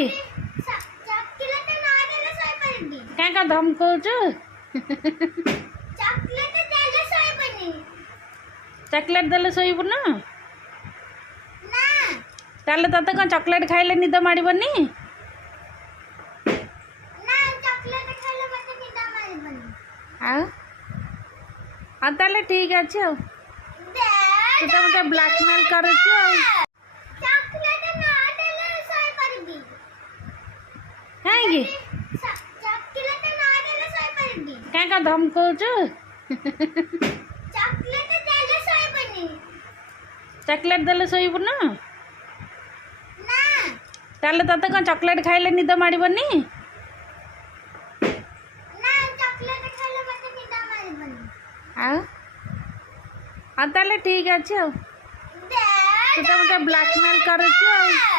କାହିଁକି କାଇଁ କ'ଣ ଧମକଉଛୁ? ଚକୋଲେଟ୍ ଦେଲେ ଶୋଇବୁନି? ତାହେଲେ ତତେ କ'ଣ ଚକୋଲେଟ୍ ଖାଇଲେ ନିଦ ମାଡ଼ିବନି? ଆଉ ଆଉ ତାହେଲେ ଠିକ୍ ଅଛି। ଆଉ ତୁ ତ ମୋତେ ବ୍ଲାକମେଲ୍ କରୁଛୁ। ଆଉ କାହିଁକି କାଇଁ କ'ଣ ଧମକଉଛୁ? ଚକୋଲେଟ୍ ଦେଲେ ଶୋଇବୁନି? ତାହେଲେ ତତେ କ'ଣ ଚକୋଲେଟ୍ ଖାଇଲେ ନିଦ ମାଡ଼ିବନି? ଆଉ ଆଉ ତାହେଲେ ଠିକ୍ ଅଛି। ଆଉ ତୁ ତ ମୋତେ ବ୍ଲାକମେଲ୍ କରୁଛୁ। ଆଉ